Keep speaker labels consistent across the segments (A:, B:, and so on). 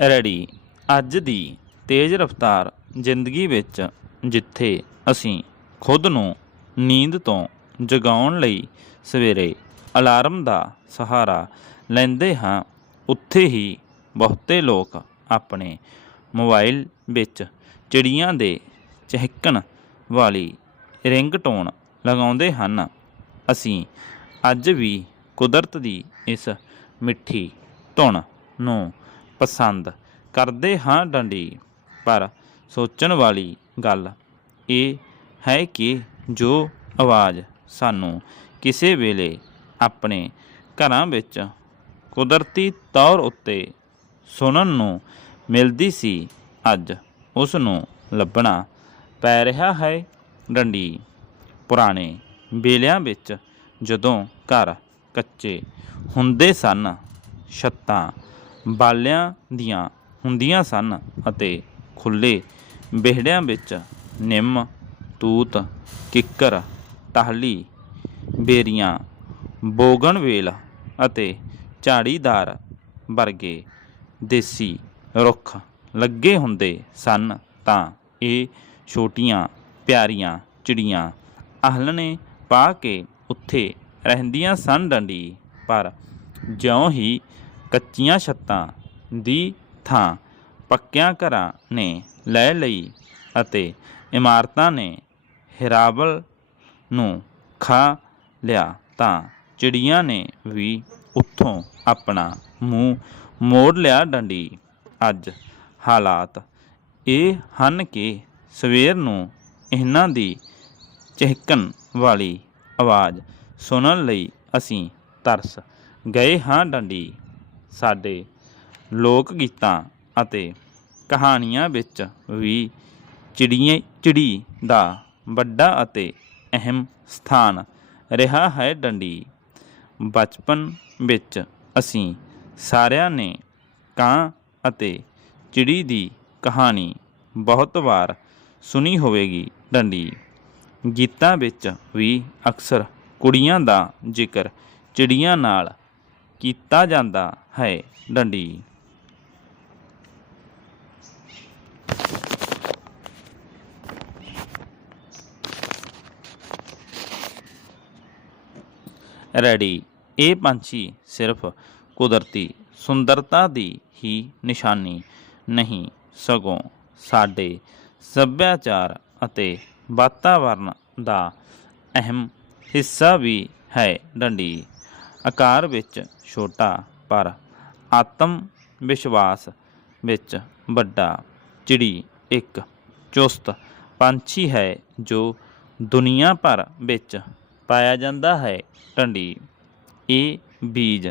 A: Ready. ਅੱਜ ਦੀ ਤੇਜ਼ ਰਫ਼ਤਾਰ ਜ਼ਿੰਦਗੀ ਵਿੱਚ ਜਿੱਥੇ ਅਸੀਂ ਖੁਦ ਨੂੰ ਨੀਂਦ ਤੋਂ ਜਗਾਉਣ ਲਈ ਸਵੇਰੇ ਅਲਾਰਮ ਦਾ ਸਹਾਰਾ ਲੈਂਦੇ ਹਾਂ, ਉੱਥੇ ਹੀ ਬਹੁਤੇ ਲੋਕ ਆਪਣੇ ਮੋਬਾਈਲ ਵਿੱਚ ਚਿੜੀਆਂ ਦੇ ਚਹਿਕਣ ਵਾਲੀ ਰਿੰਗਟੋਨ ਲਗਾਉਂਦੇ ਹਨ। ਅਸੀਂ ਅੱਜ ਵੀ ਕੁਦਰਤ ਦੀ ਇਸ ਮਿੱਠੀ ਧੁਨ ਨੂੰ ਪਸੰਦ ਕਰਦੇ ਹਾਂ ਡੰਡੀ। ਪਰ ਸੋਚਣ ਵਾਲੀ ਗੱਲ ਇਹ ਹੈ ਕਿ ਜੋ ਆਵਾਜ਼ ਸਾਨੂੰ ਕਿਸੇ ਵੇਲੇ ਆਪਣੇ ਘਰਾਂ ਵਿੱਚ ਕੁਦਰਤੀ ਤੌਰ ਉੱਤੇ ਸੁਣਨ ਨੂੰ ਮਿਲਦੀ ਸੀ, ਅੱਜ ਉਸ ਨੂੰ ਲੱਭਣਾ ਪੈ ਰਿਹਾ ਹੈ ਡੰਡੀ। ਪੁਰਾਣੇ ਵੇਲਿਆਂ ਵਿੱਚ ਜਦੋਂ ਘਰ ਕੱਚੇ ਹੁੰਦੇ ਸਨ, ਛੱਤਾਂ ਬਾਲਿਆਂ ਦੀਆਂ ਹੁੰਦੀਆਂ ਸਨ ਅਤੇ ਖੁੱਲੇ ਵਿਹੜਿਆਂ ਵਿੱਚ ਨਿੰਮ, ਤੂਤ, ਕਿੱਕਰ, ਟਾਹਲੀ, ਬੇਰੀਆਂ ਬੋਗਨਵੇਲ ਅਤੇ ਝਾੜੀਦਾਰ ਵਰਗੇ ਦੇਸੀ ਰੁੱਖ ਲੱਗੇ ਹੁੰਦੇ ਸਨ ਤਾਂ ਇਹ ਛੋਟੀਆਂ ਪਿਆਰੀਆਂ ਚਿੜੀਆਂ ਆਹਲਣੇ ਪਾ ਕੇ ਉੱਥੇ ਰਹਿੰਦੀਆਂ ਸਨ ਡੰਡੀ। ਪਰ ਜਿਉਂ ਹੀ ਕੱਚੀਆਂ ਛੱਤਾਂ ਦੀ ਥਾਂ ਪੱਕਿਆਂ ਘਰਾਂ ਨੇ ਲੈ ਲਈ ਅਤੇ ਇਮਾਰਤਾਂ ਨੇ ਹਿਰਾਵਲ ਨੂੰ ਖਾ ਲਿਆ ਤਾਂ ਚਿੜੀਆਂ ਨੇ ਵੀ ਉੱਥੋਂ ਆਪਣਾ ਮੂੰਹ ਮੋੜ ਲਿਆ ਡੰਡੀ। ਅੱਜ ਹਾਲਾਤ ਇਹ ਹਨ ਕਿ ਸਵੇਰ ਨੂੰ ਇਹਨਾਂ ਦੀ ਚਹਿਕਣ ਵਾਲੀ ਆਵਾਜ਼ ਸੁਣਨ ਲਈ ਅਸੀਂ ਤਰਸ ਗਏ ਹਾਂ ਡੰਡੀ। ਸਾਡੇ ਲੋਕ ਗੀਤਾਂ ਅਤੇ ਕਹਾਣੀਆਂ ਵਿੱਚ ਵੀ ਚਿੜੀਏ, ਚਿੜੀ ਦਾ ਵੱਡਾ ਅਤੇ ਅਹਿਮ ਸਥਾਨ ਰਿਹਾ ਹੈ ਡੰਡੀ। ਬਚਪਨ ਵਿੱਚ ਅਸੀਂ ਸਾਰਿਆਂ ਨੇ ਕਾਂ ਅਤੇ ਚਿੜੀ ਦੀ ਕਹਾਣੀ ਬਹੁਤ ਵਾਰ ਸੁਣੀ ਹੋਵੇਗੀ ਡੰਡੀ। ਗੀਤਾਂ ਵਿੱਚ ਵੀ ਅਕਸਰ ਕੁੜੀਆਂ ਦਾ ਜ਼ਿਕਰ ਚਿੜੀਆਂ ਨਾਲ ਕੀਤਾ ਜਾਂਦਾ ਹੈ। ਡੰਡੀ। ਰੈਡੀ। ਇਹ ਪੰਛੀ ਸਿਰਫ ਕੁਦਰਤੀ ਸੁੰਦਰਤਾ ਦੀ ਹੀ ਨਿਸ਼ਾਨੀ ਨਹੀਂ, ਸਗੋਂ ਸਾਡੇ ਸੱਭਿਆਚਾਰ ਅਤੇ ਵਾਤਾਵਰਣ ਦਾ ਅਹਿਮ ਹਿੱਸਾ ਵੀ ਹੈ। ਡੰਡੀ। ਆਕਾਰ ਵਿੱਚ ਛੋਟਾ, ਪਰ ਆਤਮ ਵਿਸ਼ਵਾਸ ਵਿੱਚ ਵੱਡਾ, ਚਿੜੀ ਇੱਕ ਚੁਸਤ ਪੰਛੀ ਹੈ ਜੋ ਦੁਨੀਆ ਭਰ ਵਿੱਚ ਪਾਇਆ ਜਾਂਦਾ ਹੈ। ਟੰਡੀ। ਇਹ ਬੀਜ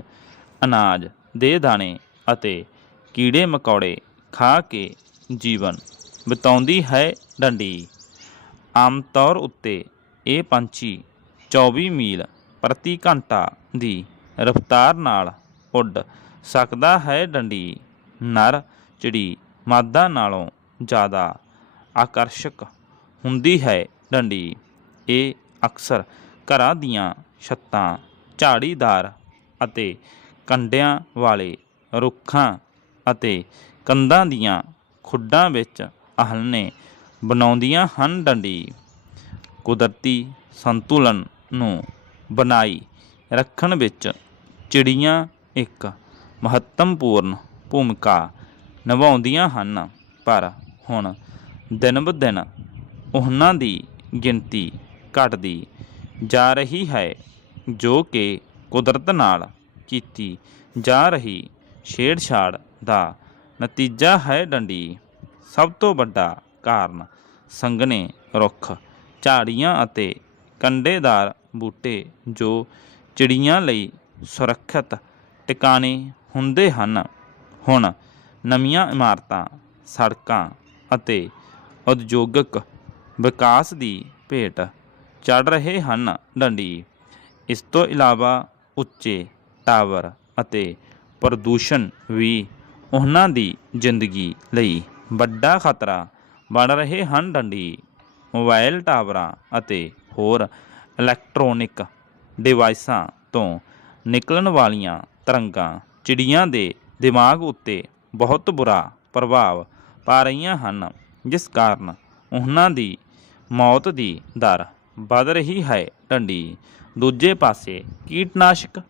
A: ਅਨਾਜ ਦੇ ਦਾਣੇ ਅਤੇ ਕੀੜੇ ਮਕੌੜੇ ਖਾ ਕੇ ਜੀਵਨ ਬਿਤਾਉਂਦੀ ਹੈ। ਡੰਡੀ। ਆਮ ਤੌਰ ਉੱਤੇ ਇਹ ਪੰਛੀ 24 ਮੀਲ ਪ੍ਰਤੀ ਘੰਟਾ ਦੀ ਰਫ਼ਤਾਰ ਨਾਲ ਉੱਡ ਸਕਦਾ ਹੈ ਡੰਡੀ। ਨਰ ਚਿੜੀ ਮਾਦਾ ਨਾਲੋਂ ਜ਼ਿਆਦਾ ਆਕਰਸ਼ਕ ਹੁੰਦੀ ਹੈ ਡੰਡੀ। ਇਹ ਅਕਸਰ ਘਰਾਂ ਦੀਆਂ ਛੱਤਾਂ, ਝਾੜੀਦਾਰ ਅਤੇ ਕੰਡਿਆਂ ਵਾਲੇ ਰੁੱਖਾਂ ਅਤੇ ਕੰਧਾਂ ਦੀਆਂ ਖੁੱਡਾਂ ਵਿੱਚ ਆਹਲਣੇ ਬਣਾਉਂਦੀਆਂ ਹਨ ਡੰਡੀ। ਕੁਦਰਤੀ ਸੰਤੁਲਨ ਨੂੰ ਬਣਾਈ। ਰੱਖਣ ਵਿੱਚ ਚਿੜੀਆਂ ਇੱਕ ਮਹੱਤਵਪੂਰਨ ਭੂਮਿਕਾ ਨਿਭਾਉਂਦੀਆਂ ਹਨ, ਪਰ ਹੁਣ ਦਿਨ ਬ ਦਿਨ ਉਹਨਾਂ ਦੀ ਗਿਣਤੀ ਘਟਦੀ ਜਾ ਰਹੀ ਹੈ, ਜੋ ਕਿ ਕੁਦਰਤ ਨਾਲ ਕੀਤੀ ਜਾ ਰਹੀ ਛੇੜਛਾੜ ਦਾ ਨਤੀਜਾ ਹੈ ਡੰਡੀ। ਸਭ ਤੋਂ ਵੱਡਾ ਕਾਰਨ ਸੰਘਣੇ ਰੁੱਖ, ਝਾੜੀਆਂ ਅਤੇ ਕੰਡੇਦਾਰ ਬੂਟੇ ਜੋ ਚਿੜੀਆਂ ਲਈ ਸੁਰੱਖਿਅਤ ਟਿਕਾਣੇ ਹੁੰਦੇ ਹਨ। ਹੁਣ ਨਵੀਆਂ ਇਮਾਰਤਾਂ, ਸੜਕਾਂ ਅਤੇ ਉਦਯੋਗਿਕ ਵਿਕਾਸ ਦੀ ਭੇਟ ਚੜ ਰਹੇ ਹਨ ਡੰਡੀ। ਇਸ ਤੋਂ ਇਲਾਵਾ ਉੱਚੇ ਟਾਵਰ ਅਤੇ ਪ੍ਰਦੂਸ਼ਣ ਵੀ ਉਹਨਾਂ ਦੀ ਜ਼ਿੰਦਗੀ ਲਈ ਵੱਡਾ ਖਤਰਾ ਬਣ ਰਹੇ ਹਨ ਡੰਡੀ। ਮੋਬਾਈਲ ਟਾਵਰਾਂ ਅਤੇ ਹੋਰ ਇਲੈਕਟ੍ਰੋਨਿਕ ਡਿਵਾਈਸਾਂ ਤੋਂ ਨਿਕਲਣ ਵਾਲੀਆਂ ਤਰੰਗਾਂ ਚਿੜੀਆਂ ਦੇ ਦਿਮਾਗ ਉੱਤੇ ਬਹੁਤ ਬੁਰਾ ਪ੍ਰਭਾਵ ਪਾ ਰਹੀਆਂ ਹਨ, ਜਿਸ ਕਾਰਨ ਉਹਨਾਂ ਦੀ ਮੌਤ ਦੀ ਦਰ ਵੱਧ ਰਹੀ ਹੈ। ਢੰਡੀ ਦੂਜੇ ਪਾਸੇ ਕੀਟਨਾਸ਼ਕ